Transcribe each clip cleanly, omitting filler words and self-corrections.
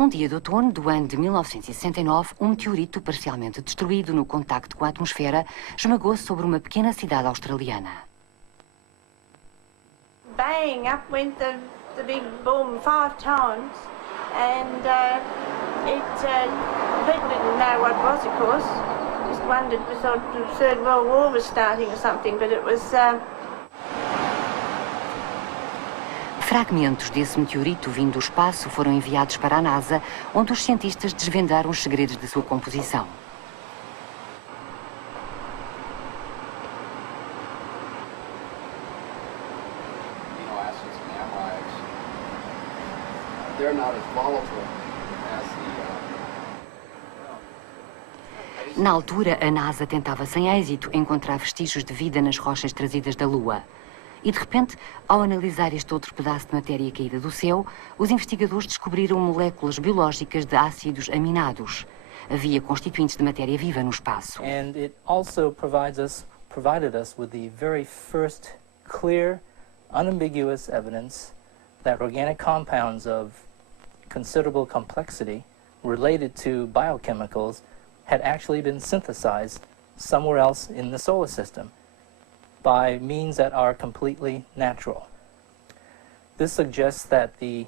Um dia de outono do ano de 1969, um meteorito parcialmente destruído no contacto com a atmosfera esmagou-se sobre uma pequena cidade australiana. Bang, up went the big boom 5 times, and people didn't know what it was, of course. Just wondered, we thought the Third World War was starting or something, but it was... Fragmentos desse meteorito vindo do espaço foram enviados para a NASA, onde os cientistas desvendaram os segredos de sua composição. Na altura, a NASA tentava sem êxito encontrar vestígios de vida nas rochas trazidas da Lua. E, de repente, ao analisar este outro pedaço de matéria caída do céu, os investigadores descobriram moléculas biológicas de ácidos aminados. Havia constituintes de matéria viva no espaço. And it also provided us with the very first clear, unambiguous evidence that organic compounds of considerable complexity related to biochemicals had actually been synthesized somewhere else in the solar system by means that are completely natural. This suggests that the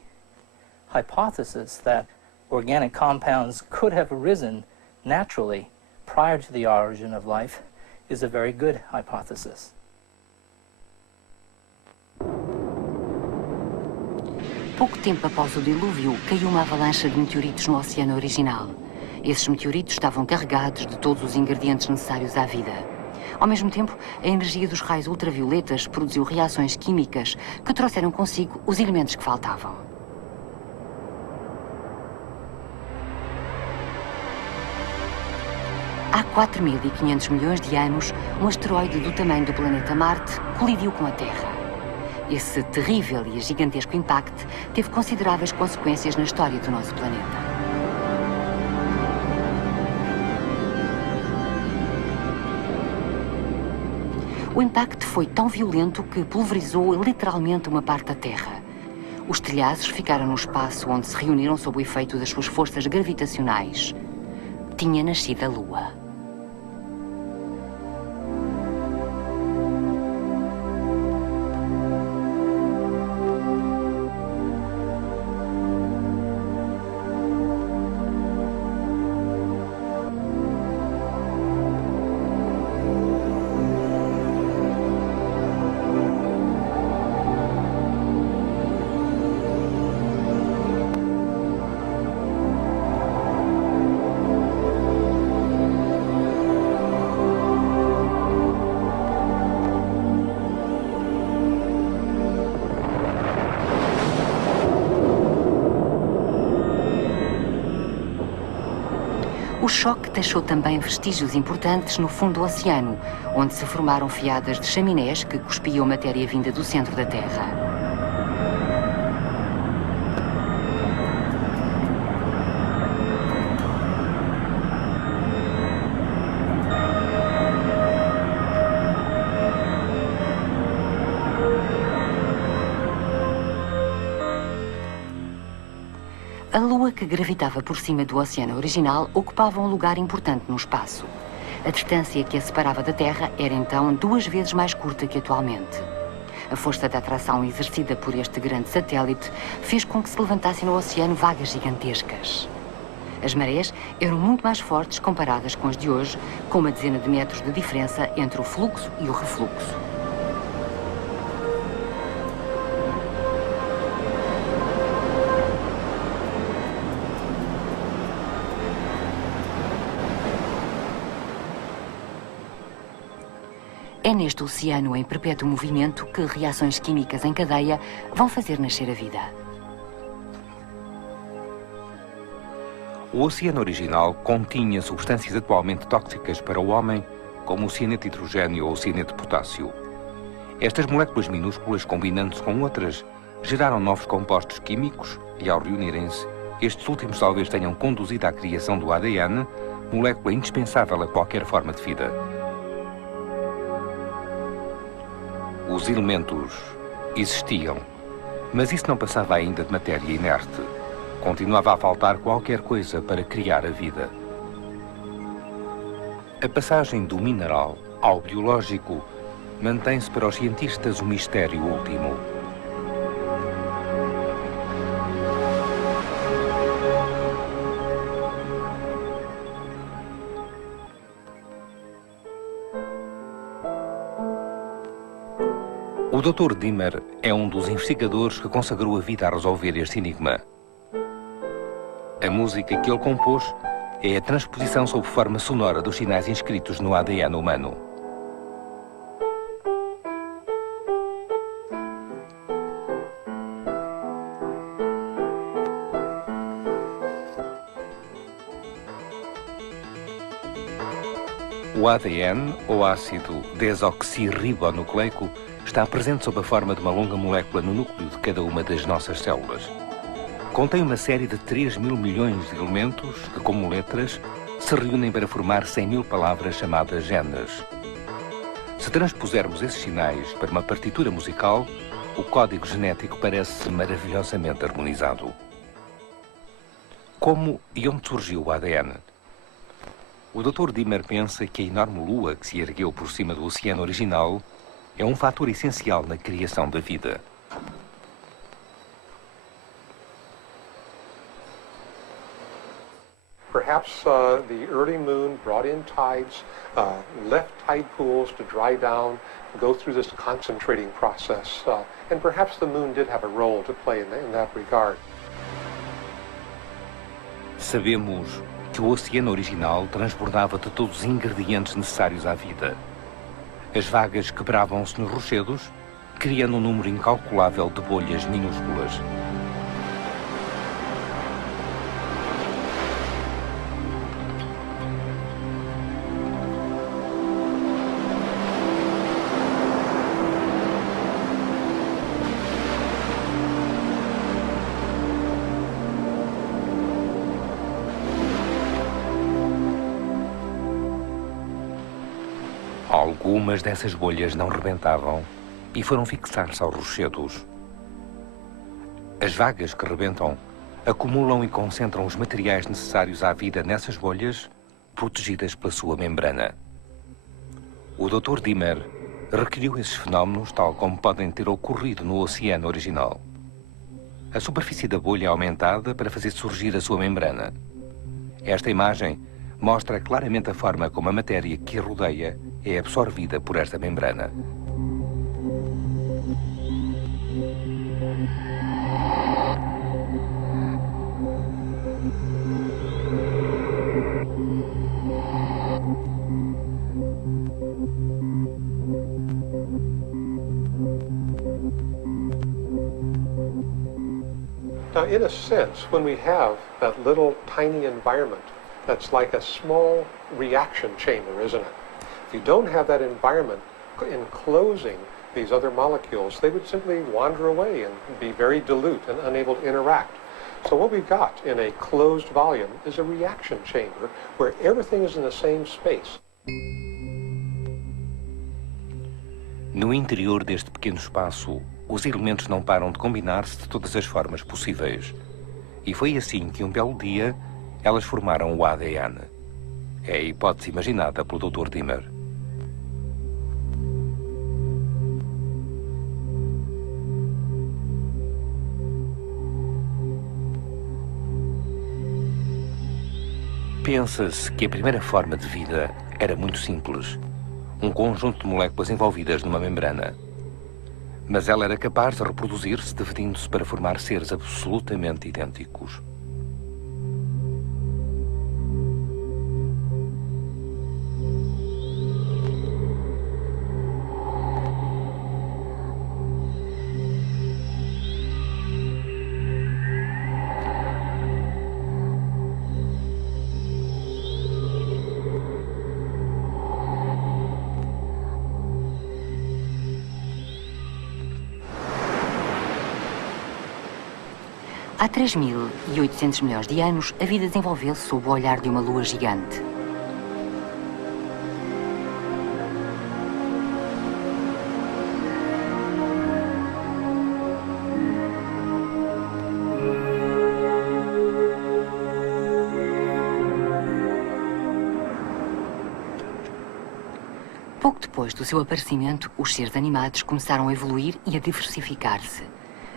hypothesis that organic compounds could have arisen naturally prior to the origin of life is a very good hypothesis. Pouco tempo após o dilúvio, caiu uma avalanche de meteoritos no oceano original. Esses meteoritos estavam carregados de todos os ingredientes necessários à vida. Ao mesmo tempo, a energia dos raios ultravioletas produziu reações químicas que trouxeram consigo os elementos que faltavam. Há 4.500 milhões de anos, um asteroide do tamanho do planeta Marte colidiu com a Terra. Esse terrível e gigantesco impacto teve consideráveis consequências na história do nosso planeta. O impacto foi tão violento que pulverizou literalmente uma parte da Terra. Os telhaços ficaram no espaço onde se reuniram sob o efeito das suas forças gravitacionais. Tinha nascido a Lua. O choque deixou também vestígios importantes no fundo do oceano, onde se formaram fiadas de chaminés que cuspiam matéria vinda do centro da Terra. A Lua, que gravitava por cima do oceano original, ocupava um lugar importante no espaço. A distância que a separava da Terra era então 2 vezes mais curta que atualmente. A força da atração exercida por este grande satélite fez com que se levantassem no oceano vagas gigantescas. As marés eram muito mais fortes comparadas com as de hoje, com uma dezena de metros de diferença entre o fluxo e o refluxo. É neste oceano em perpétuo movimento que reações químicas em cadeia vão fazer nascer a vida. O oceano original continha substâncias atualmente tóxicas para o homem, como o cianeto de hidrogênio ou o cianeto de potássio. Estas moléculas minúsculas, combinando-se com outras, geraram novos compostos químicos e, ao reunirem-se, estes últimos talvez tenham conduzido à criação do ADN, molécula indispensável a qualquer forma de vida. Os elementos existiam, mas isso não passava ainda de matéria inerte. continuava a faltar qualquer coisa para criar a vida. A passagem do mineral ao biológico mantém-se para os cientistas um mistério último. O Dr. Dimmer é um dos investigadores que consagrou a vida a resolver este enigma. A música que ele compôs é a transposição sob forma sonora dos sinais inscritos no ADN humano. O ADN, ou ácido desoxirribonucleico, está presente sob a forma de uma longa molécula no núcleo de cada uma das nossas células. Contém uma série de 3.000 milhões de elementos que, como letras, se reúnem para formar 100.000 palavras chamadas genes. Se transpusermos esses sinais para uma partitura musical, o código genético parece maravilhosamente harmonizado. Como e onde surgiu o ADN? O Dr. Dimmer pensa que a enorme lua que se ergueu por cima do oceano original é um fator essencial na criação da vida. Perhaps the early moon brought in tides, left tide pools to dry down, go through this concentrating process, and perhaps the moon did have a role to play in that regard. Sabemos que o oceano original transbordava de todos os ingredientes necessários à vida. As vagas quebravam-se nos rochedos, criando um número incalculável de bolhas minúsculas. Algumas dessas bolhas não rebentavam e foram fixar-se aos rochedos. As vagas que rebentam acumulam e concentram os materiais necessários à vida nessas bolhas, protegidas pela sua membrana. O Dr. Dimmer requeriu esses fenómenos tal como podem ter ocorrido no oceano original. A superfície da bolha é aumentada para fazer surgir a sua membrana. Esta imagem mostra claramente a forma como a matéria que a rodeia é absorvida por esta membrana. Now, in a sense, when we have that little tiny environment, that's like a small reaction chamber, isn't it? If you don't have that environment enclosing these other molecules, they would simply wander away and be very dilute and unable to interact. So what we've got in a closed volume is a reaction chamber where everything is in the same space. No interior deste pequeno espaço, os elementos não param de combinar-se de todas as formas possíveis. E foi assim que um belo dia elas formaram o ADN. É a hipótese imaginada pelo Dr. Dimmer. Pensa-se que a primeira forma de vida era muito simples. Um conjunto de moléculas envolvidas numa membrana. Mas ela era capaz de reproduzir-se, dividindo-se para formar seres absolutamente idênticos. Há 3.800 milhões de anos, a vida desenvolveu-se sob o olhar de uma lua gigante. Pouco depois do seu aparecimento, os seres animados começaram a evoluir e a diversificar-se.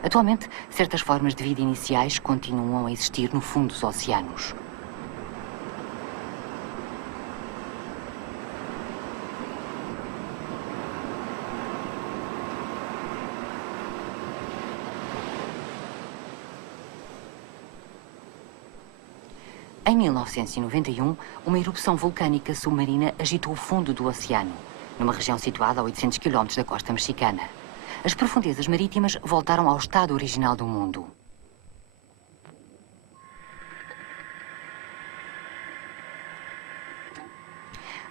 Atualmente, certas formas de vida iniciais continuam a existir no fundo dos oceanos. Em 1991, uma erupção vulcânica submarina agitou o fundo do oceano, numa região situada a 800 km da costa mexicana. As profundezas marítimas voltaram ao estado original do mundo.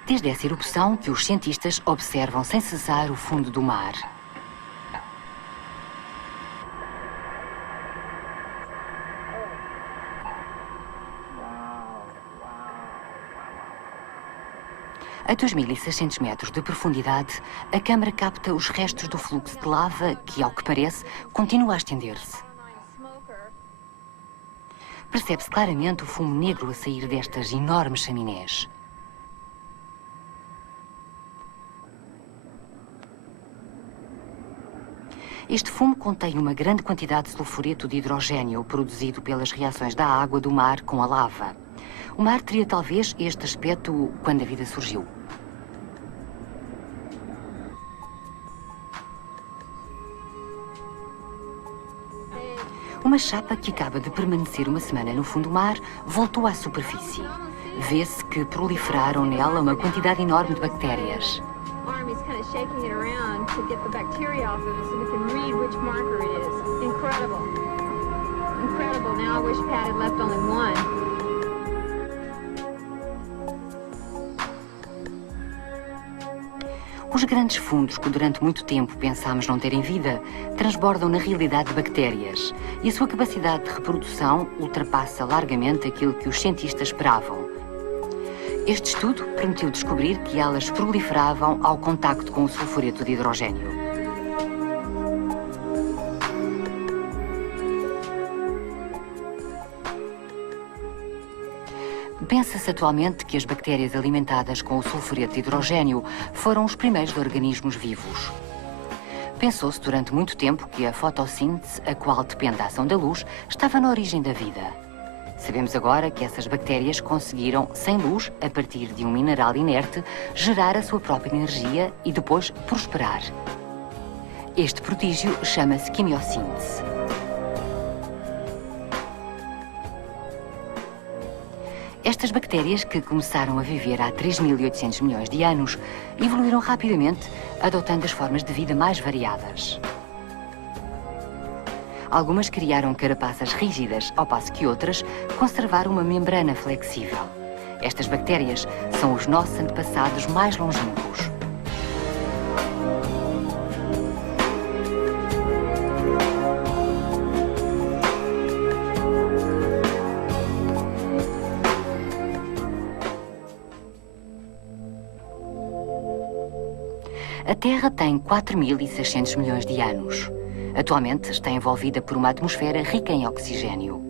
Desde essa erupção que os cientistas observam sem cessar o fundo do mar. A 2.600 metros de profundidade, a câmara capta os restos do fluxo de lava que, ao que parece, continua a estender-se. Percebe-se claramente o fumo negro a sair destas enormes chaminés. Este fumo contém uma grande quantidade de sulfureto de hidrogênio produzido pelas reações da água do mar com a lava. O mar teria talvez este aspecto quando a vida surgiu. Uma chapa que acaba de permanecer uma semana no fundo do mar voltou à superfície. Vê-se que proliferaram nela uma quantidade enorme de bactérias. Army's kind of shaking it around to get the bacteria off of it so we can read which marker it is. Incredible. Incredible. Now I wish Pat had left only one. Os grandes fundos que durante muito tempo pensámos não terem vida, transbordam na realidade de bactérias e a sua capacidade de reprodução ultrapassa largamente aquilo que os cientistas esperavam. Este estudo permitiu descobrir que elas proliferavam ao contacto com o sulfureto de hidrogênio. Pensa-se atualmente que as bactérias alimentadas com o sulfureto de hidrogênio foram os primeiros organismos vivos. Pensou-se durante muito tempo que a fotossíntese, a qual depende da ação da luz, estava na origem da vida. Sabemos agora que essas bactérias conseguiram, sem luz, a partir de um mineral inerte, gerar a sua própria energia e depois prosperar. Este prodígio chama-se quimiossíntese. Estas bactérias, que começaram a viver há 3.800 milhões de anos, evoluíram rapidamente, adotando as formas de vida mais variadas. Algumas criaram carapaças rígidas, ao passo que outras conservaram uma membrana flexível. Estas bactérias são os nossos antepassados mais longínquos. A Terra tem 4.600 milhões de anos. Atualmente está envolvida por uma atmosfera rica em oxigênio.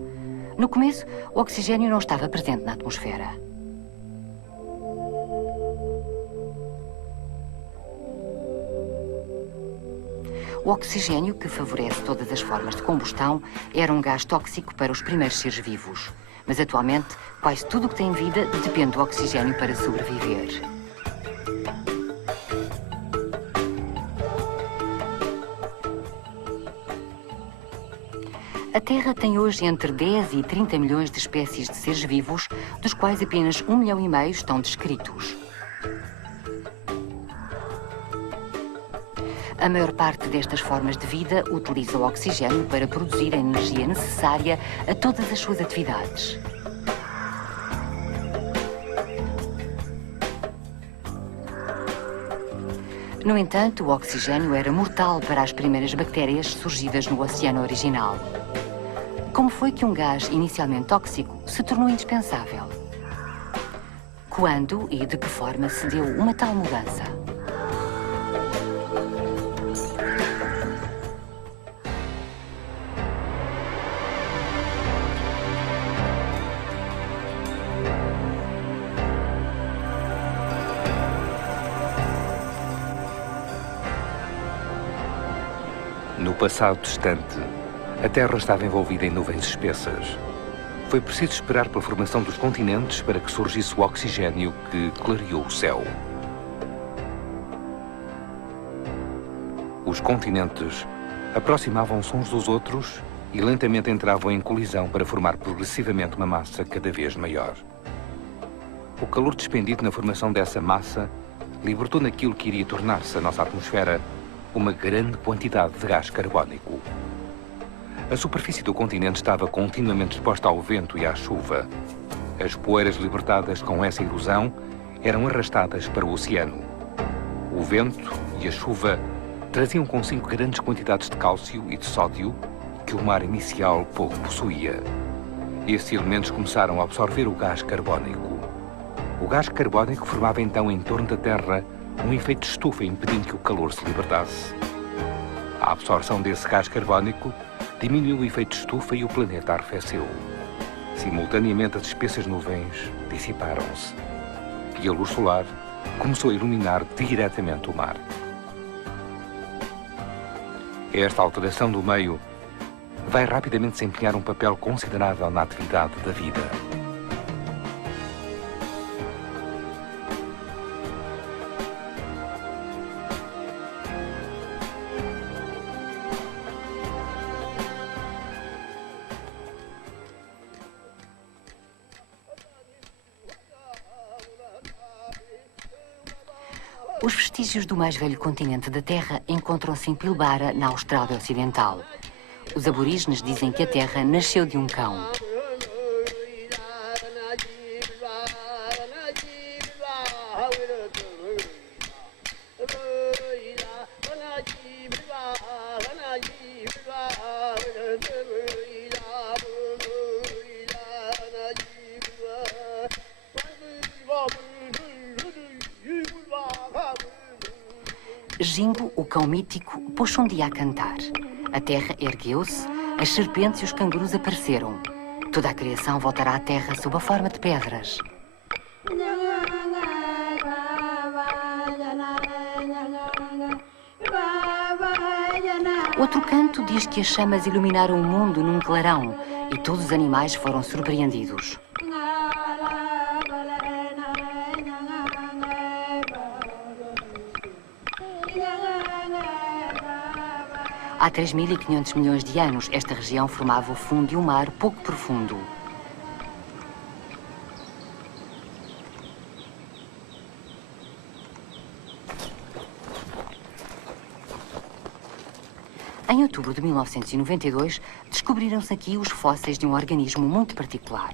No começo, o oxigênio não estava presente na atmosfera. O oxigênio, que favorece todas as formas de combustão, era um gás tóxico para os primeiros seres vivos. Mas atualmente, quase tudo o que tem vida depende do oxigênio para sobreviver. A Terra tem hoje entre 10 e 30 milhões de espécies de seres vivos, dos quais apenas 1,5 milhão estão descritos. A maior parte destas formas de vida utiliza o oxigênio para produzir a energia necessária a todas as suas atividades. No entanto, o oxigênio era mortal para as primeiras bactérias surgidas no oceano original. Como foi que um gás inicialmente tóxico se tornou indispensável? Quando e de que forma se deu uma tal mudança? No passado distante, a Terra estava envolvida em nuvens espessas. Foi preciso esperar pela formação dos continentes para que surgisse o oxigênio que clareou o céu. Os continentes aproximavam-se uns dos outros e lentamente entravam em colisão para formar progressivamente uma massa cada vez maior. O calor despendido na formação dessa massa libertou naquilo que iria tornar-se a nossa atmosfera uma grande quantidade de gás carbónico. A superfície do continente estava continuamente exposta ao vento e à chuva. As poeiras libertadas com essa erosão eram arrastadas para o oceano. O vento e a chuva traziam consigo grandes quantidades de cálcio e de sódio que o mar inicial pouco possuía. Esses elementos começaram a absorver o gás carbónico. O gás carbónico formava então em torno da Terra um efeito de estufa impedindo que o calor se libertasse. A absorção desse gás carbónico diminuiu o efeito de estufa e o planeta arrefeceu. Simultaneamente, as espessas nuvens dissiparam-se e a luz solar começou a iluminar diretamente o mar. Esta alteração do meio vai rapidamente desempenhar um papel considerável na atividade da vida. Os vestígios do mais velho continente da Terra encontram-se em Pilbara, na Austrália Ocidental. Os aborígenes dizem que a Terra nasceu de um cão. Jingo, o cão mítico, pôs um dia a cantar. A terra ergueu-se, as serpentes e os cangurus apareceram. Toda a criação voltará à terra sob a forma de pedras. Outro canto diz que as chamas iluminaram o mundo num clarão e todos os animais foram surpreendidos. Há 3.500 milhões de anos, esta região formava o fundo de um mar pouco profundo. Em outubro de 1992, descobriram-se aqui os fósseis de um organismo muito particular.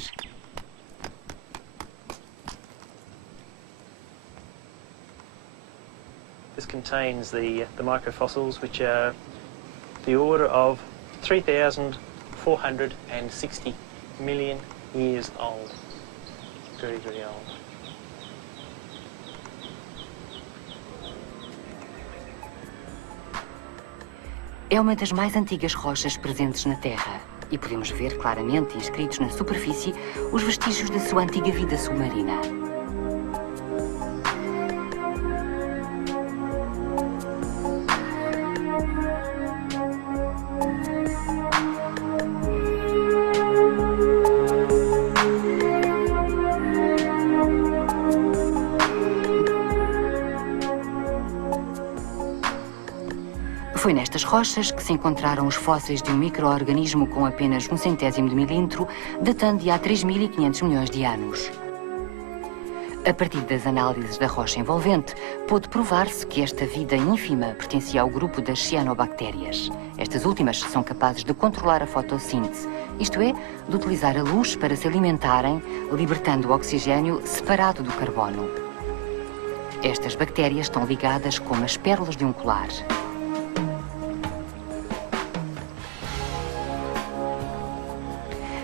This contains the microfossils, which are the order of 3,460 million years old. Very, very old. É uma das mais antigas rochas presentes na Terra e podemos ver claramente inscritos na superfície os vestígios da sua antiga vida submarina. Foi nestas rochas que se encontraram os fósseis de um micro-organismo com apenas 1/100º de milímetro, datando de há 3.500 milhões de anos. A partir das análises da rocha envolvente, pôde provar-se que esta vida ínfima pertencia ao grupo das cianobactérias. Estas últimas são capazes de controlar a fotossíntese, isto é, de utilizar a luz para se alimentarem, libertando o oxigênio separado do carbono. Estas bactérias estão ligadas como as pérolas de um colar.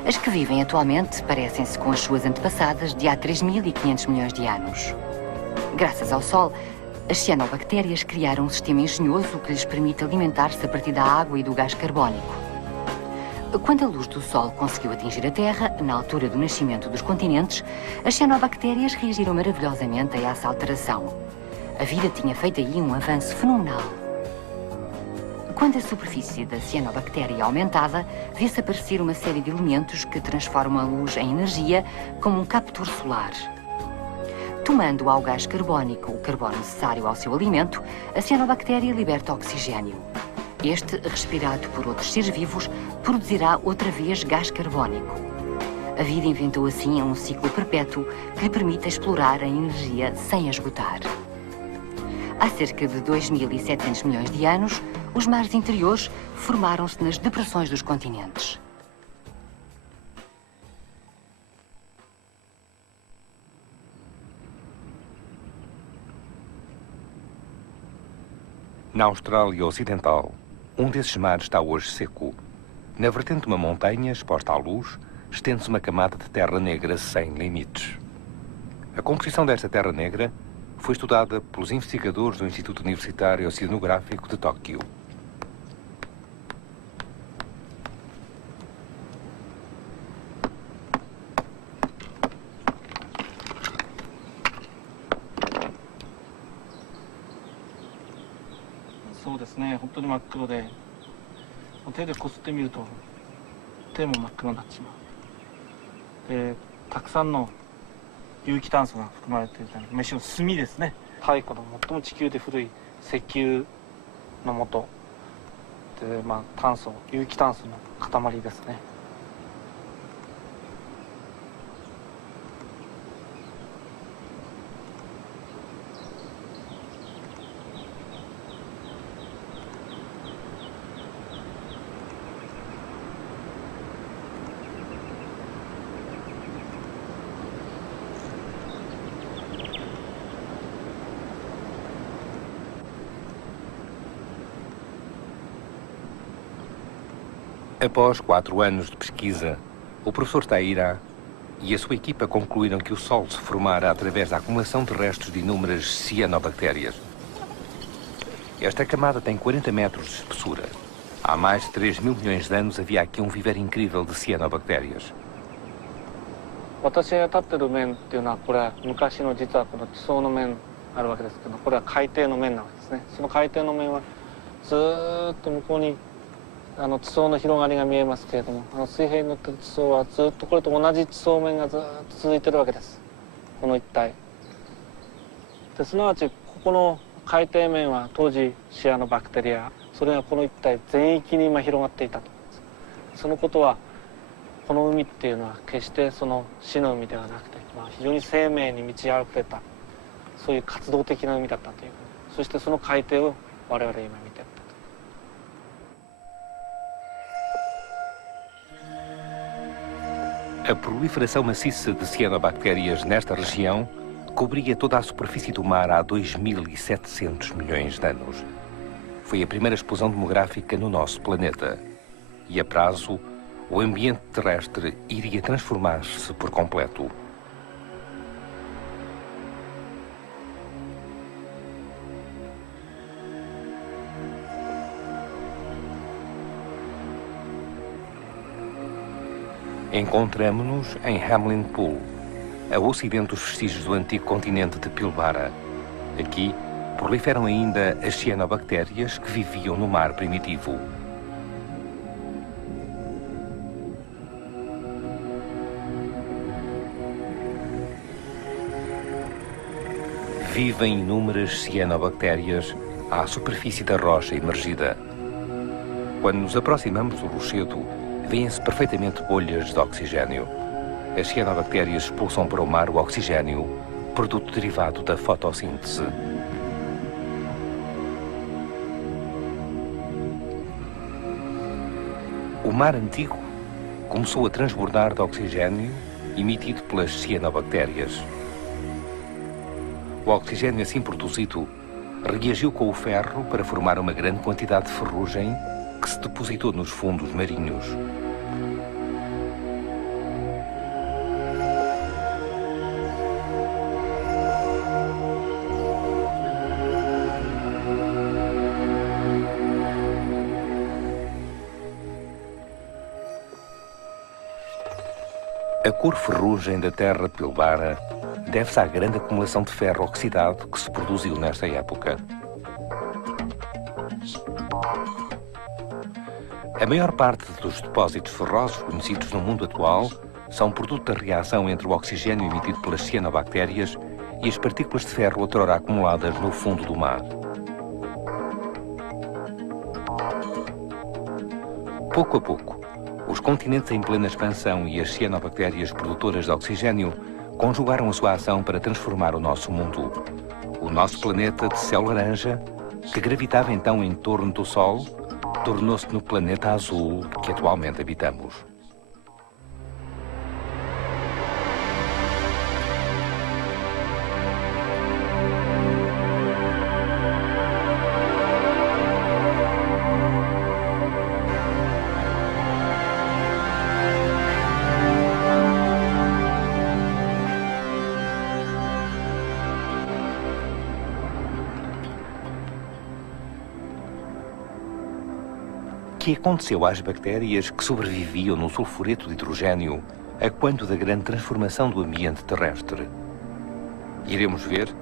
As que vivem atualmente parecem-se com as suas antepassadas de há 3.500 milhões de anos. Graças ao Sol, as cianobactérias criaram um sistema engenhoso que lhes permite alimentar-se a partir da água e do gás carbónico. Quando a luz do Sol conseguiu atingir a Terra, na altura do nascimento dos continentes, as cianobactérias reagiram maravilhosamente a essa alteração. A vida tinha feito aí um avanço fenomenal. Quando a superfície da cianobactéria é aumentada, vê-se aparecer uma série de elementos que transformam a luz em energia, como um captor solar. Tomando ao gás carbónico o carbono necessário ao seu alimento, a cianobactéria liberta oxigênio. Este, respirado por outros seres vivos, produzirá outra vez gás carbónico. A vida inventou assim um ciclo perpétuo que lhe permite explorar a energia sem esgotar. Há cerca de 2.700 milhões de anos, os mares interiores formaram-se nas depressões dos continentes. Na Austrália Ocidental, um desses mares está hoje seco. Na vertente de uma montanha, exposta à luz, estende-se uma camada de terra negra sem limites. A composição desta terra negra foi estudada pelos investigadores do Instituto Universitário Oceanográfico de Tóquio. Após 4 anos de pesquisa, o professor Taira e a sua equipa concluíram que o Sol se formara através da acumulação de restos de inúmeras cianobactérias. Esta camada tem 40 metros de espessura. Há mais de 3.000 milhões de anos havia aqui um viver incrível de cianobactérias. 私が立ってる面っていうのはこれは昔の実はこの地層の面あるわけですけど、これは海底の面なわけですね。その海底の面はずーっと向こうに地層の広がりが見えますけれども、水平に乗ってる地層はずっとこれと同じ地層面がずっと続いてるわけです。この一帯ですなわちここの海底面は当時シアノバクテリア、それがこの一帯全域に今広がっていたと。そのことはこの海っていうのは決してその死の海ではなくて、非常に生命に満ち溢れたそういう活動的な海だったという、そしてその海底を我々今見ている。A proliferação maciça de cianobactérias nesta região cobria toda a superfície do mar há 2.700 milhões de anos. Foi a primeira explosão demográfica no nosso planeta. E a prazo, o ambiente terrestre iria transformar-se por completo. Encontramo-nos em Hamlin Pool, a ocidente dos vestígios do antigo continente de Pilbara. Aqui proliferam ainda as cianobactérias que viviam no mar primitivo. Vivem inúmeras cianobactérias à superfície da rocha emergida. Quando nos aproximamos do rochedo, vêem-se perfeitamente bolhas de oxigênio. As cianobactérias expulsam para o mar o oxigênio, produto derivado da fotossíntese. O mar antigo começou a transbordar de oxigênio emitido pelas cianobactérias. O oxigênio assim produzido reagiu com o ferro para formar uma grande quantidade de ferrugem que se depositou nos fundos marinhos. A cor ferrugem da terra Pilbara deve-se à grande acumulação de ferro oxidado que se produziu nesta época. A maior parte dos depósitos ferrosos conhecidos no mundo atual são produto da reação entre o oxigênio emitido pelas cianobactérias e as partículas de ferro outrora acumuladas no fundo do mar. Pouco a pouco, os continentes em plena expansão e as cianobactérias produtoras de oxigênio conjugaram a sua ação para transformar o nosso mundo. O nosso planeta de céu laranja, que gravitava então em torno do Sol, tornou-se no planeta azul que atualmente habitamos. O que aconteceu às bactérias que sobreviviam no sulfureto de hidrogênio a quando da grande transformação do ambiente terrestre? Iremos ver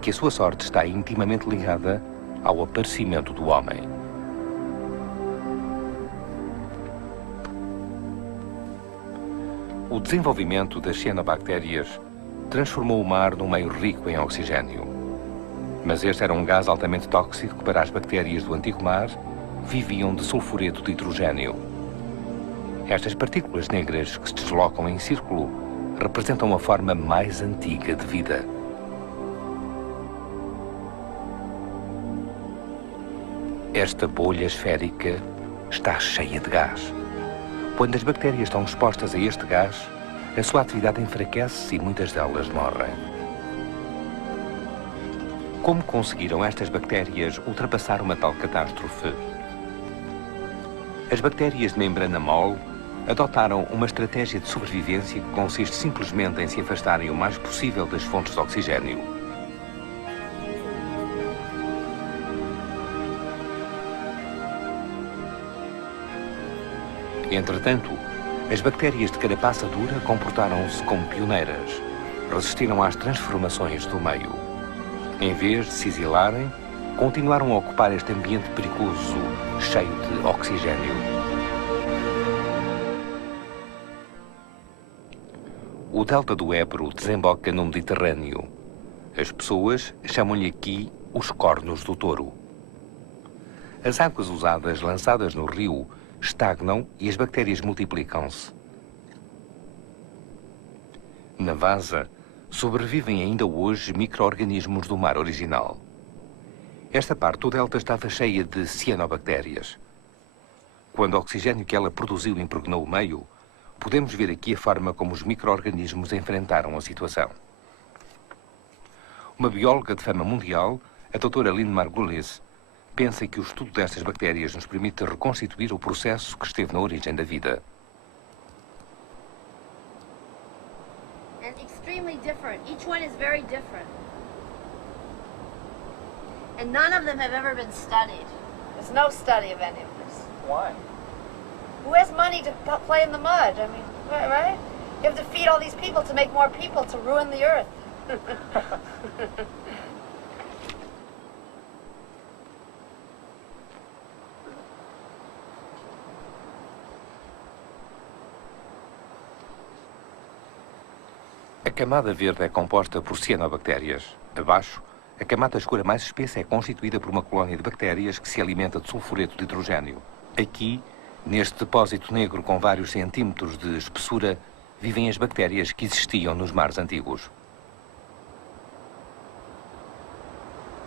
que a sua sorte está intimamente ligada ao aparecimento do homem. O desenvolvimento das cianobactérias transformou o mar num meio rico em oxigênio. Mas este era um gás altamente tóxico para as bactérias do antigo mar, viviam de sulfureto de hidrogênio. Estas partículas negras que se deslocam em círculo representam a forma mais antiga de vida. Esta bolha esférica está cheia de gás. Quando as bactérias estão expostas a este gás, a sua atividade enfraquece e muitas delas morrem. Como conseguiram estas bactérias ultrapassar uma tal catástrofe? As bactérias de membrana mole adotaram uma estratégia de sobrevivência que consiste simplesmente em se afastarem o mais possível das fontes de oxigênio. Entretanto, as bactérias de carapaça dura comportaram-se como pioneiras, resistiram às transformações do meio. Em vez de se exilarem, continuaram a ocupar este ambiente perigoso, cheio de oxigênio. O delta do Ebro desemboca no Mediterrâneo. As pessoas chamam-lhe aqui os cornos do touro. As águas usadas lançadas no rio estagnam e as bactérias multiplicam-se. Na Vasa, sobrevivem ainda hoje micro-organismos do mar original. Esta parte do delta estava cheia de cianobactérias. Quando o oxigênio que ela produziu impregnou o meio, podemos ver aqui a forma como os micro-organismos enfrentaram a situação. Uma bióloga de fama mundial, a doutora Lynn Margulis, pensa que o estudo destas bactérias nos permite reconstituir o processo que esteve na origem da vida. And extremely different. Each one is very different. And none of them have ever been studied. There's no study of any of this. Why? Who has money to play in the mud? I mean, right? You have to feed all these people to make more people to ruin the earth. A camada verde é composta por cianobactérias. Abaixo, a camada escura mais espessa é constituída por uma colónia de bactérias que se alimenta de sulfureto de hidrogênio. Aqui, neste depósito negro com vários centímetros de espessura, vivem as bactérias que existiam nos mares antigos.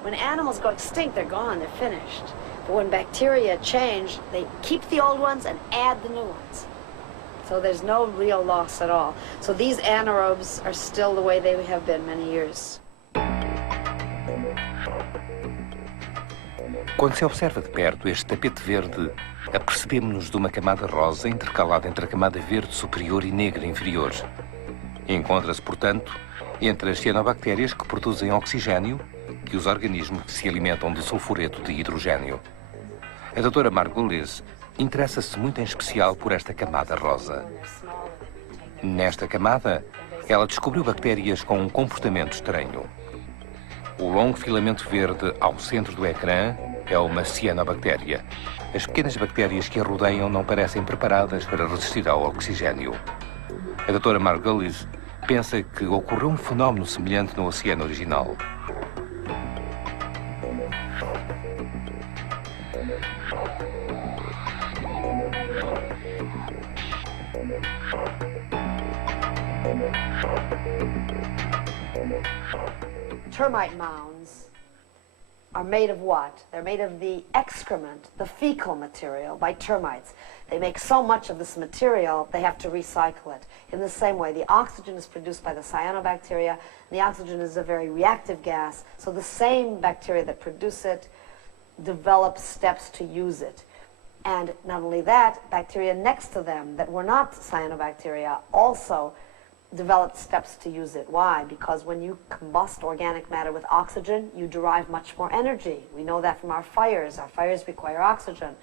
When animals go extinct, they're gone, they're finished. But when bacteria change, they keep the old ones and add the new ones. So there's no real loss at all. So these anaerobes are still the way they have been many years. Quando se observa de perto este tapete verde, apercebemos-nos de uma camada rosa intercalada entre a camada verde superior e negra inferior. Encontra-se, portanto, entre as cianobactérias que produzem oxigênio e os organismos que se alimentam de sulfureto de hidrogênio. A doutora Margulis interessa-se muito em especial por esta camada rosa. Nesta camada, ela descobriu bactérias com um comportamento estranho. O longo filamento verde ao centro do ecrã é uma cianobactéria. As pequenas bactérias que a rodeiam não parecem preparadas para resistir ao oxigênio. A doutora Margulies pensa que ocorreu um fenómeno semelhante no oceano original. Termite mounds are made of what? They're made of the excrement, the fecal material by termites. They make so much of this material, they have to recycle it. In the same way, the oxygen is produced by the cyanobacteria, and the oxygen is a very reactive gas, so the same bacteria that produce it develop steps to use it. And not only that, bacteria next to them that were not cyanobacteria also developed steps to use it. Why? Because when you combust organic matter with oxygen, you derive much more energy. We know that from our fires. Our fires require oxygen.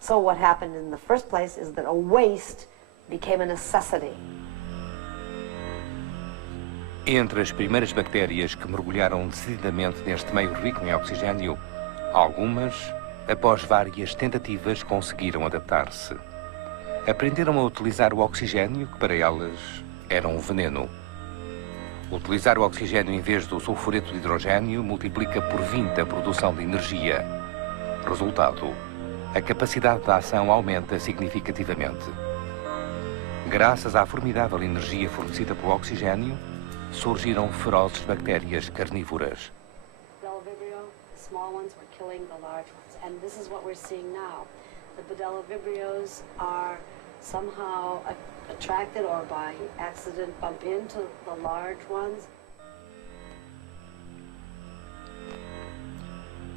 So what happened in the first place is that a waste became a necessity. Entre as primeiras bactérias que mergulharam decididamente neste meio rico em oxigênio, algumas, após várias tentativas, conseguiram adaptar-se. Aprenderam a utilizar o oxigênio, que para elas era um veneno. Utilizar o oxigênio em vez do sulfureto de hidrogênio multiplica por 20 a produção de energia. Resultado: a capacidade de ação aumenta significativamente. Graças à formidável energia fornecida pelo oxigênio, surgiram ferozes bactérias carnívoras. Vibrio, the small ones were killing the large ones, and this is what we're seeing now. The Vibrios are somehow attracted or by accident bump into the large ones.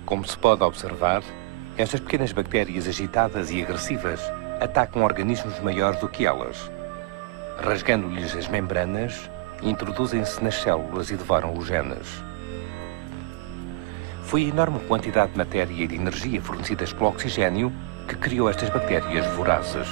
Como se pode observar, estas pequenas bactérias agitadas e agressivas atacam organismos maiores do que elas. Rasgando-lhes as membranas, introduzem-se nas células e devoram os genes. Foi a enorme quantidade de matéria e de energia fornecidas pelo oxigênio que criou estas bactérias vorazes.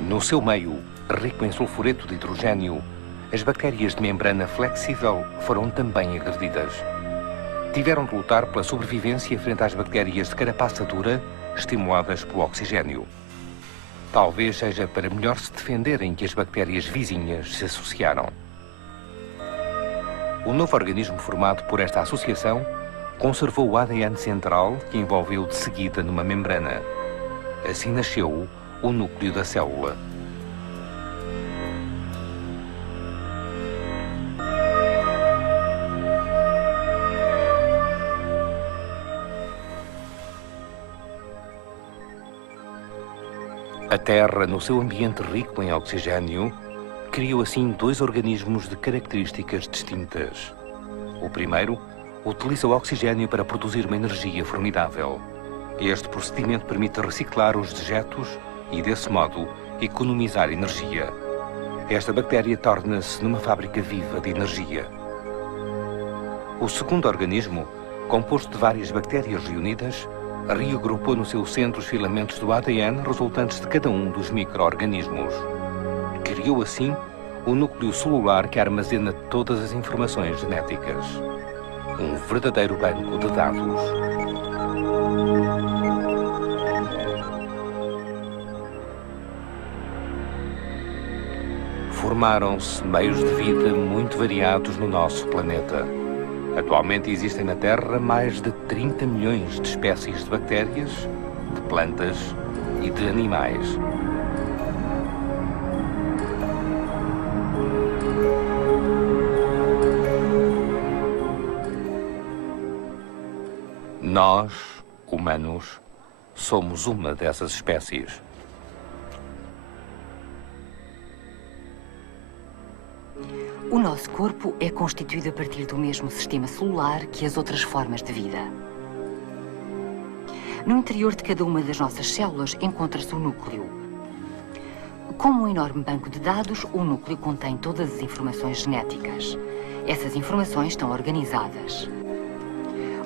No seu meio, rico em sulfureto de hidrogênio, as bactérias de membrana flexível foram também agredidas. Tiveram de lutar pela sobrevivência frente às bactérias de carapaça dura, estimuladas pelo oxigênio. Talvez seja para melhor se defenderem que as bactérias vizinhas se associaram. O novo organismo formado por esta associação conservou o ADN central que envolveu de seguida numa membrana. Assim nasceu o núcleo da célula. A Terra, no seu ambiente rico em oxigênio, criou assim dois organismos de características distintas. O primeiro utiliza o oxigênio para produzir uma energia formidável. Este procedimento permite reciclar os dejetos e, desse modo, economizar energia. Esta bactéria torna-se numa fábrica viva de energia. O segundo organismo, composto de várias bactérias reunidas, reagrupou no seu centro os filamentos do ADN resultantes de cada um dos micro-organismos. Criou assim o núcleo celular que armazena todas as informações genéticas. Um verdadeiro banco de dados. Formaram-se meios de vida muito variados no nosso planeta. Atualmente existem na Terra mais de 30 milhões de espécies de bactérias, de plantas e de animais. Nós, humanos, somos uma dessas espécies. O nosso corpo é constituído a partir do mesmo sistema celular que as outras formas de vida. No interior de cada uma das nossas células encontra-se o núcleo. Como um enorme banco de dados, o núcleo contém todas as informações genéticas. Essas informações estão organizadas.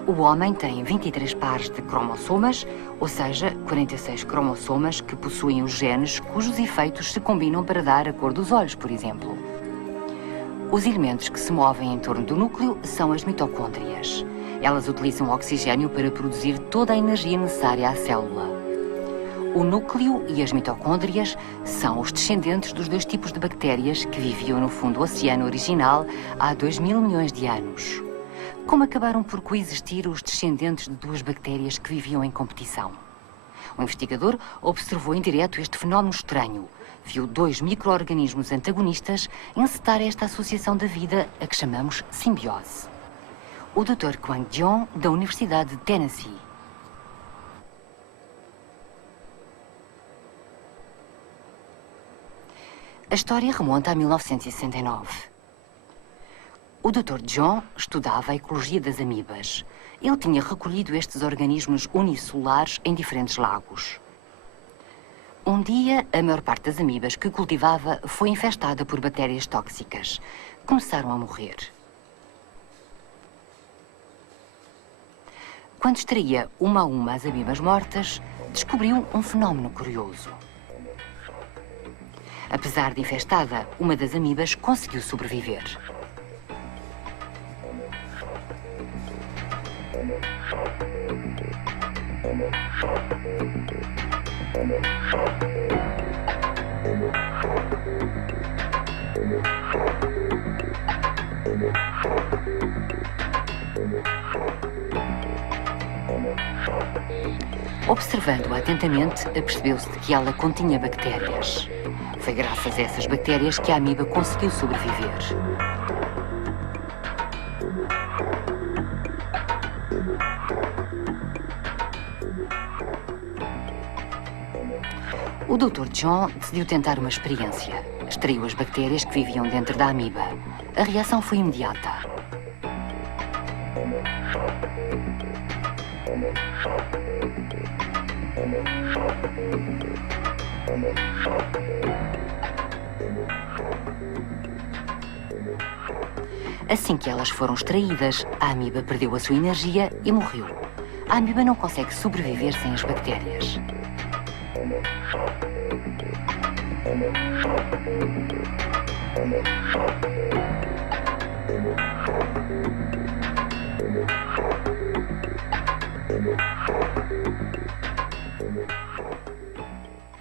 O homem tem 23 pares de cromossomas, ou seja, 46 cromossomas que possuem os genes cujos efeitos se combinam para dar a cor dos olhos, por exemplo. Os elementos que se movem em torno do núcleo são as mitocôndrias. Elas utilizam o oxigênio para produzir toda a energia necessária à célula. O núcleo e as mitocôndrias são os descendentes dos dois tipos de bactérias que viviam no fundo do oceano original há 2.000 milhões de anos. Como acabaram por coexistir os descendentes de duas bactérias que viviam em competição? O investigador observou em direto este fenómeno estranho. Viu dois micro-organismos antagonistas encetar esta associação da vida a que chamamos simbiose. O Dr. Kwang Jeong, da Universidade de Tennessee. A história remonta a 1969. O Dr. Jeong estudava a ecologia das amibas. Ele tinha recolhido estes organismos unicelulares em diferentes lagos. Um dia, a maior parte das amibas que cultivava foi infestada por bactérias tóxicas. Começaram a morrer. Quando extraía uma a uma as amibas mortas, descobriu um fenómeno curioso. Apesar de infestada, uma das amibas conseguiu sobreviver. Observando-a atentamente, apercebeu-se de que ela continha bactérias. Foi graças a essas bactérias que a amiba conseguiu sobreviver. O Dr. Jeong decidiu tentar uma experiência. Extraiu as bactérias que viviam dentro da amiba. A reação foi imediata. Assim que elas foram extraídas, a amiba perdeu a sua energia e morreu. A amiba não consegue sobreviver sem as bactérias.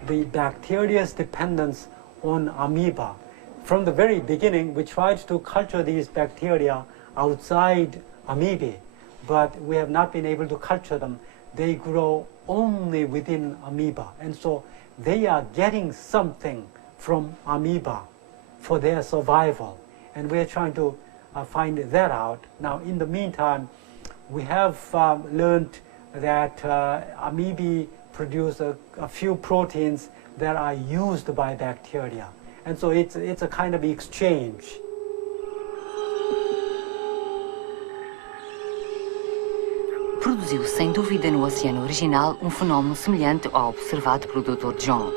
The bacteria's dependence on amoeba. From the very beginning, we tried to culture these bacteria outside amoebae, but we have not been able to culture them. They grow only within amoeba, and so they are getting something from amoeba for their survival, and we're trying to find that out. Now, in the meantime, we have learned that amoebae produce a few proteins that are used by bacteria, and so it's a kind of exchange. Produziu sem dúvida no oceano original um fenómeno semelhante ao observado pelo Dr. Jeong.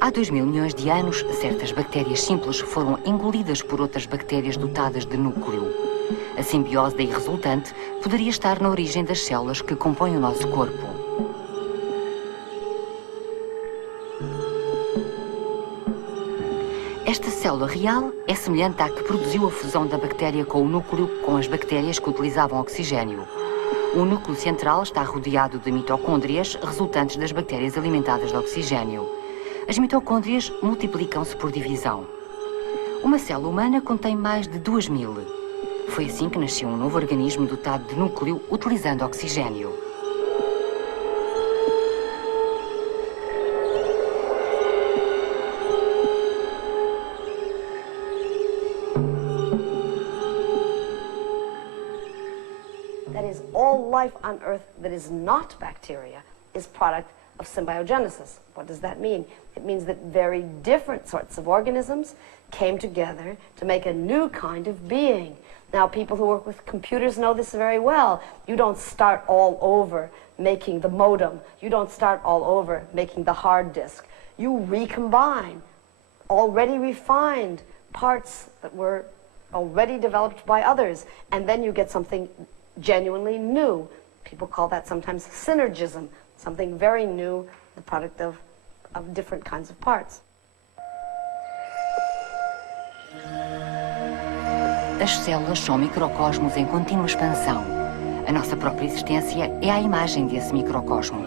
Há 2.000 milhões de anos, certas bactérias simples foram engolidas por outras bactérias dotadas de núcleo. A simbiose daí resultante poderia estar na origem das células que compõem o nosso corpo. Esta célula real é semelhante à que produziu a fusão da bactéria com o núcleo com as bactérias que utilizavam oxigênio. O núcleo central está rodeado de mitocôndrias resultantes das bactérias alimentadas de oxigênio. As mitocôndrias multiplicam-se por divisão. Uma célula humana contém mais de 2.000. Foi assim que nasceu um novo organismo dotado de núcleo utilizando oxigênio. That is, all life on Earth that is not bacteria is product of symbiogenesis. What does that mean? It means that very different sorts of organisms came together to make a new kind of being. Now, people who work with computers know this very well. You don't start all over making the modem. You don't start all over making the hard disk. You recombine already refined parts that were already developed by others, and then you get something genuinely new. People call that sometimes synergism, something very new, the product of different kinds of parts. As células são microcosmos em contínua expansão. A nossa própria existência é a imagem desse microcosmo.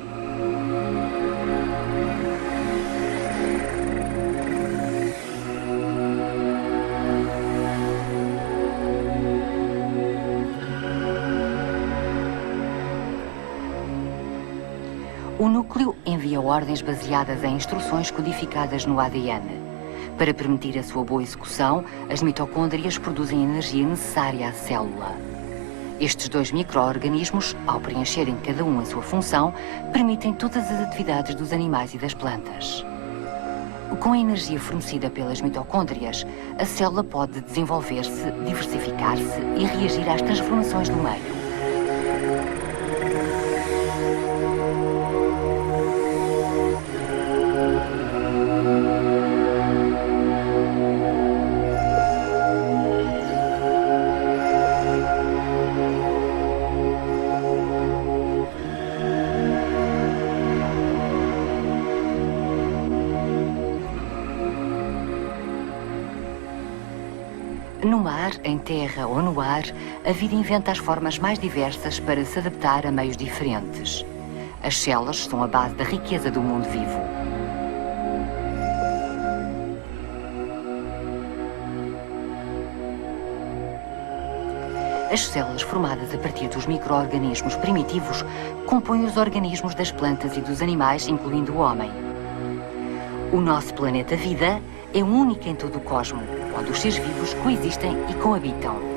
O núcleo envia ordens baseadas em instruções codificadas no ADN. Para permitir a sua boa execução, as mitocôndrias produzem a energia necessária à célula. Estes dois micro-organismos, ao preencherem cada um a sua função, permitem todas as atividades dos animais e das plantas. Com a energia fornecida pelas mitocôndrias, a célula pode desenvolver-se, diversificar-se e reagir às transformações do meio. No mar, em terra ou no ar, a vida inventa as formas mais diversas para se adaptar a meios diferentes. As células são a base da riqueza do mundo vivo. As células formadas a partir dos micro-organismos primitivos compõem os organismos das plantas e dos animais, incluindo o homem. O nosso planeta Vida é único em todo o cosmos, onde os seres vivos coexistem e coabitam.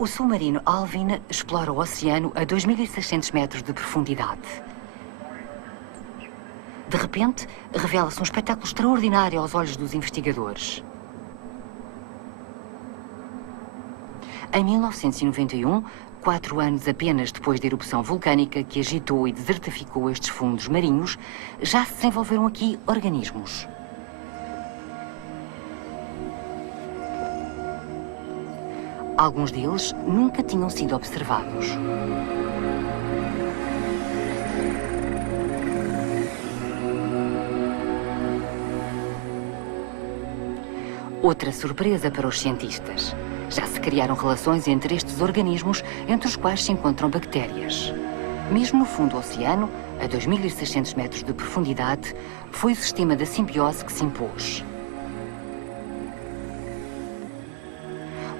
O submarino Alvin explora o oceano a 2.600 metros de profundidade. De repente, revela-se um espetáculo extraordinário aos olhos dos investigadores. Em 1991, 4 anos apenas depois da erupção vulcânica que agitou e desertificou estes fundos marinhos, já se desenvolveram aqui organismos. Alguns deles nunca tinham sido observados. Outra surpresa para os cientistas. Já se criaram relações entre estes organismos, entre os quais se encontram bactérias. Mesmo no fundo do oceano, a 2.600 metros de profundidade, foi o sistema da simbiose que se impôs.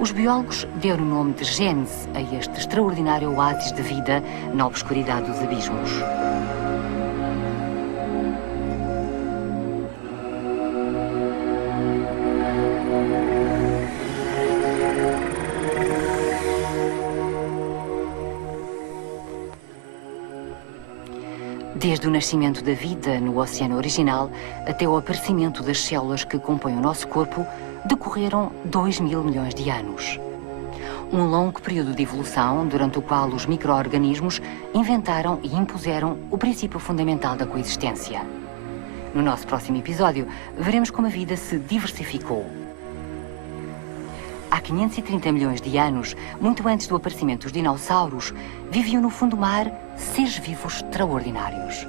Os biólogos deram o nome de Gênese a este extraordinário oásis de vida na obscuridade dos abismos. Desde o nascimento da vida no oceano original até o aparecimento das células que compõem o nosso corpo, decorreram 2.000 milhões de anos. Um longo período de evolução durante o qual os micro-organismos inventaram e impuseram o princípio fundamental da coexistência. No nosso próximo episódio, veremos como a vida se diversificou. Há 530 milhões de anos, muito antes do aparecimento dos dinossauros, viviam no fundo do mar seres vivos extraordinários.